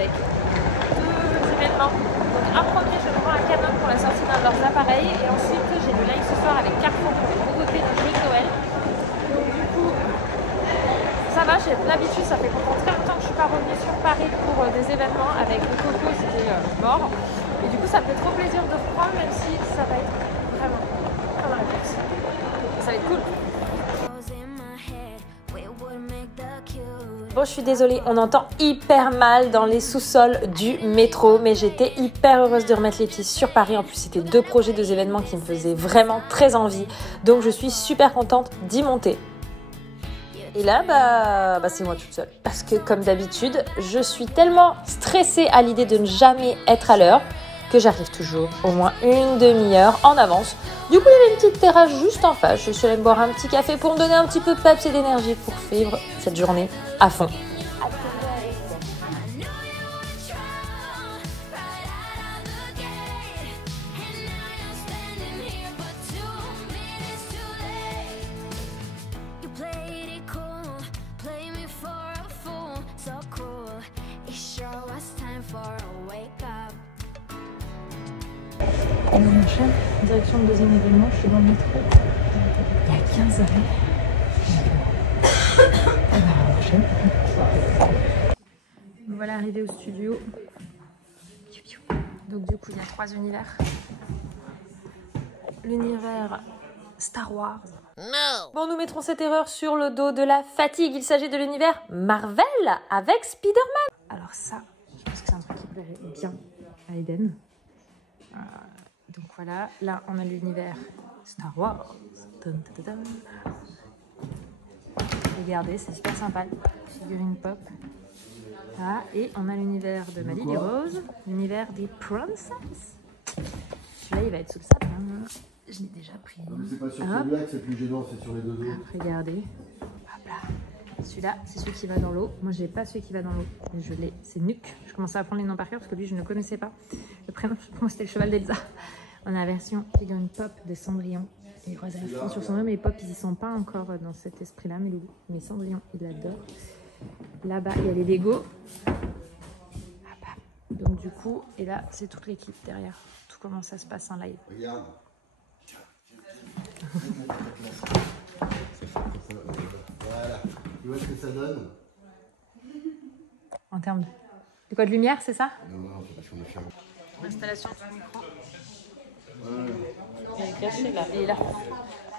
avec deux événements. Donc un premier, je prends un Canon pour la sortie d'un de leurs appareils et ensuite j'ai le live ce soir avec Carrefour pour les nouveautés de jeux de Noël. Donc du coup, ça va, j'ai l'habitude, ça fait pourtant très longtemps que je ne suis pas revenue sur Paris pour des événements avec le Coco, c'était mort. Et du coup, ça me fait trop plaisir de reprendre, même si ça va être vraiment comme un réflexe. Ça va être cool. Bon, je suis désolée, on entend hyper mal dans les sous-sols du métro, mais j'étais hyper heureuse de remettre les pieds sur Paris. En plus, c'était deux projets, deux événements qui me faisaient vraiment très envie. Donc, je suis super contente d'y monter. Et là, bah c'est moi toute seule. Parce que, comme d'habitude, je suis tellement stressée à l'idée de ne jamais être à l'heure que j'arrive toujours au moins une demi-heure en avance. Du coup, il y avait une petite terrasse juste en face. Je suis allée me boire un petit café pour me donner un petit peu de peps et d'énergie pour vivre cette journée à fond. Mon cher, direction le deuxième événement, je suis dans le métro. Il y a 15 arrêts. Voilà, arrivé au studio. Donc du coup, il y a 3 univers. L'univers Star Wars. No. Bon, nous mettrons cette erreur sur le dos de la fatigue. Il s'agit de l'univers Marvel avec Spider-Man. Alors ça, je pense que c'est un truc qui plairait bien à Eden. Donc voilà, là on a l'univers Star Wars. Regardez, c'est super sympa. Figurine pop. Ah, et on a l'univers de Ma Lily Rose, l'univers des Princess. Celui-là, il va être sous le sapin. Je l'ai déjà pris. C'est pas sur celui-là que c'est plus gênant, c'est sur les deux autres. Regardez. Hop là. Celui-là, c'est celui qui va dans l'eau. Moi, j'ai pas celui qui va dans l'eau. Mais je l'ai. C'est Nuke. Je commençais à apprendre les noms par cœur parce que lui, je ne connaissais pas. Le prénom, pour moi, c'était le cheval d'Elsa. On a la version figurine pop de Cendrillon. Et Rose à fond sur Cendrillon, mais les pop, ils y sont pas encore dans cet esprit-là, mes loulous. Mais Cendrillon, il adore. Là-bas, il y a les Lego. Donc, du coup, et là, c'est toute l'équipe derrière. Tout comment ça se passe en live. Regarde. Voilà. Tu vois ce que ça donne? En termes de quoi, de lumière, c'est ça? Non, c'est parce qu'on a fait Installation du micro. Il est caché là. Il est là.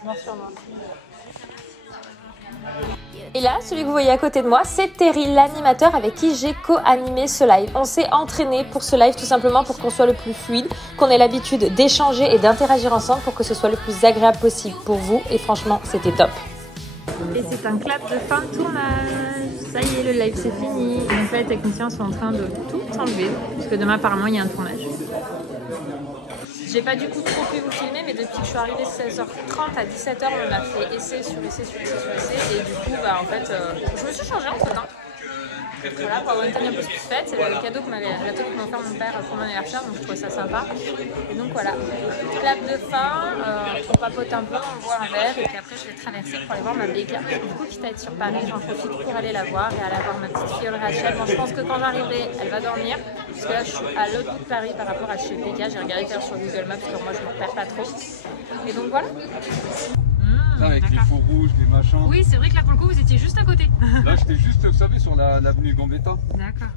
Noir sur noir. Et là, celui que vous voyez à côté de moi, c'est Terry, l'animateur avec qui j'ai co-animé ce live. On s'est entraîné pour ce live tout simplement pour qu'on soit le plus fluide, qu'on ait l'habitude d'échanger et d'interagir ensemble pour que ce soit le plus agréable possible pour vous. Et franchement, c'était top. Et c'est un clap de fin de tournage. Ça y est, le live c'est fini. Donc là, les techniciens sont en train de tout enlever parce que demain apparemment il y a un tournage. J'ai pas du coup trop pu vous filmer, mais depuis que je suis arrivée 16h30 à 17h, on a fait essai sur essai sur essai sur essai. Et du coup, bah, en fait, je me suis changée entre temps. Voilà, pour avoir une tenue un peu plus faite. C'est le cadeau que m'a offert mon père pour mon anniversaire, donc je trouve ça sympa. Et donc voilà, clap de fin, on papote un peu, on boit un verre, et puis après je vais traverser pour aller voir ma béca. Du coup, quitte à être sur Paris, j'en profite pour aller la voir et aller voir ma petite fille Rachel. Bon, je pense que quand j'arriverai, elle va dormir, parce que là je suis à l'autre bout de Paris par rapport à chez Béca. J'ai regardé faire sur Google Maps, parce que moi je me repère pas trop. Et donc voilà. Avec les faux rouges, les machins. Oui, c'est vrai que là pour le coup vous étiez juste à côté. Là j'étais juste, vous savez, sur l'avenue Gambetta. D'accord.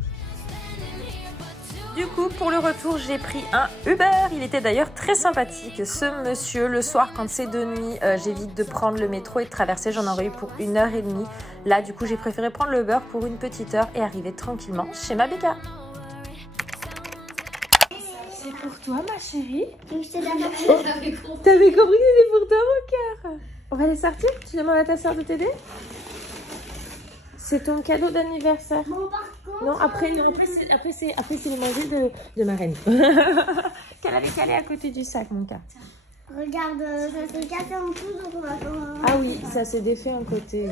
Du coup, pour le retour, j'ai pris un Uber. Il était d'ailleurs très sympathique. Ce monsieur, le soir, quand c'est de nuit, j'évite de prendre le métro et de traverser. J'en aurais eu pour 1h30. Là, du coup, j'ai préféré prendre le Uber pour une petite heure et arriver tranquillement chez ma béca. C'est pour toi, ma chérie. T'avais compris que c'était pour toi, mon cœur. On va aller sortir? Tu demandes à ta soeur de t'aider? C'est ton cadeau d'anniversaire. Bon, par contre, non, après c'est le manger de ma reine. Qu'elle avait calé à côté du sac, mon cœur. regarde, ça s'est cassé en tout, donc on va faire... Ah oui, ça se défait un côté.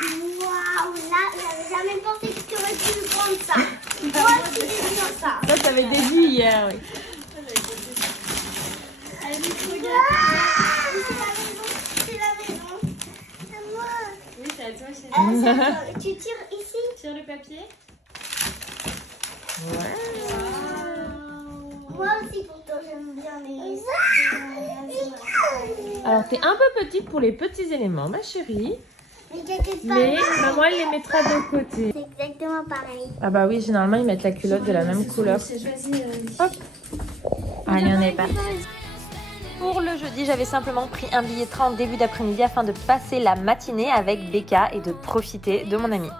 Waouh, là, j'avais jamais pensé que tu aurais pu prendre ça. Moi, tu veux dire ça. Ça t'avais déduit hier, oui. C'est la maison. C'est moi. Oui, c'est à toi, chérie. Tu tires ici. tire le papier. Ouais. Moi aussi, pourtant, j'aime bien les... Alors, t'es un peu petite pour les petits éléments, ma chérie. Mais quelque part, Mais maman, elle les mettra de côté. c'est exactement pareil. Ah bah oui, généralement, ils mettent la culotte de la même couleur. Hop. Allez, on est parti. Pour le jeudi, j'avais simplement pris un billet de train en début d'après-midi afin de passer la matinée avec Becca et de profiter de mon amie.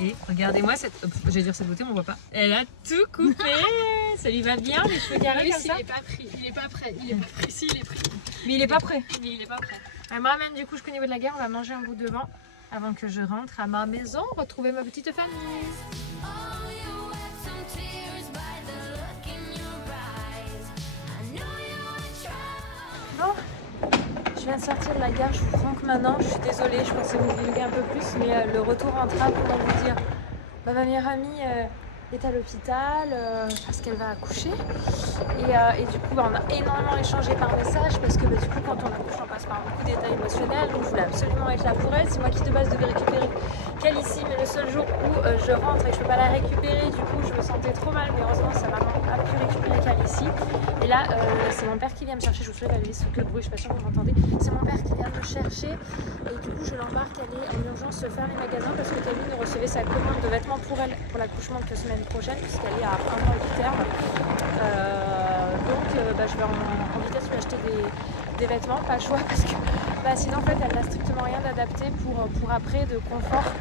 Et regardez-moi cette... je vais dire cette beauté, on voit pas. Elle a tout coupé. Ça lui va bien, les cheveux carrés comme ça. Il est pas pris, il est pas prêt, il est pas prêt. Si, il est pris. Mais il est pas prêt. Mais il est pas prêt. Elle me ramène du coup jusqu'au niveau de la gare, on va manger un bout devant avant que je rentre à ma maison, retrouver ma petite famille. Bon, je viens de sortir de la gare, je vous prank maintenant, je suis désolée, je pensais vous divulguer un peu plus, mais le retour en train, comment vous dire, ma meilleure amie est à l'hôpital parce qu'elle va accoucher et du coup on a énormément échangé par message parce que du coup quand on accouche on passe par beaucoup d'états émotionnels, donc je voulais absolument être là pour elle. C'est moi qui de base devais récupérer qu'elle ici, mais le seul jour où je rentre et que je peux pas la récupérer, du coup je me sentais trop mal, mais heureusement sa maman a pu récupérer qu'elle ici. Et là c'est mon père qui vient me chercher, je vous soulève la liste que le bruit, je suis pas sûre que vous m'entendez, c'est mon père qui vient me chercher et du coup je l'embarque aller en urgence faire les magasins parce que Camille recevait sa commande de vêtements pour elle pour l'accouchement de semaine prochaine puisqu'elle est à 1 mois du terme. Donc je vais en vitesse lui acheter des vêtements, pas le choix parce que sinon en fait elle n'a strictement rien d'adapté pour après de confort.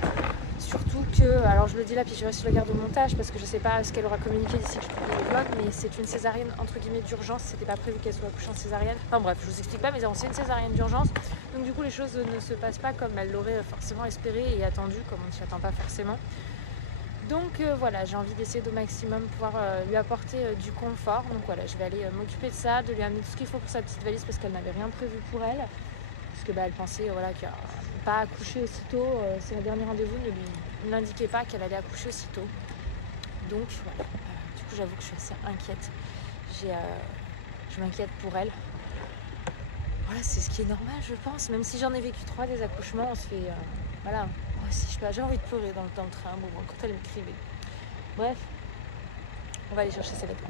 Surtout que, alors je le dis là puis je reste sur le garde au montage parce que je sais pas ce qu'elle aura communiqué d'ici que je publie le vlog, mais c'est une césarienne entre guillemets d'urgence, c'était pas prévu qu'elle soit accouchée en césarienne. Enfin bref, je vous explique pas, mais c'est une césarienne d'urgence. Donc du coup les choses ne se passent pas comme elle l'aurait forcément espéré et attendu, comme on ne s'y attend pas forcément. Donc voilà, j'ai envie d'essayer au maximum pouvoir lui apporter du confort. Donc voilà, je vais aller m'occuper de ça, de lui amener tout ce qu'il faut pour sa petite valise parce qu'elle n'avait rien prévu pour elle. Parce que elle pensait voilà, qu'elle n'allait pas accoucher aussitôt. C'est le dernier rendez-vous, ne l'indiquait pas qu'elle allait accoucher aussitôt. Donc voilà, du coup j'avoue que je suis assez inquiète. Je m'inquiète pour elle. Voilà, c'est ce qui est normal je pense. Même si j'en ai vécu 3 des accouchements, on se fait... voilà. Moi aussi, j'ai envie de pleurer dans le train, bon, quand elle m'écrivait. Bref, on va aller chercher ses vêtements.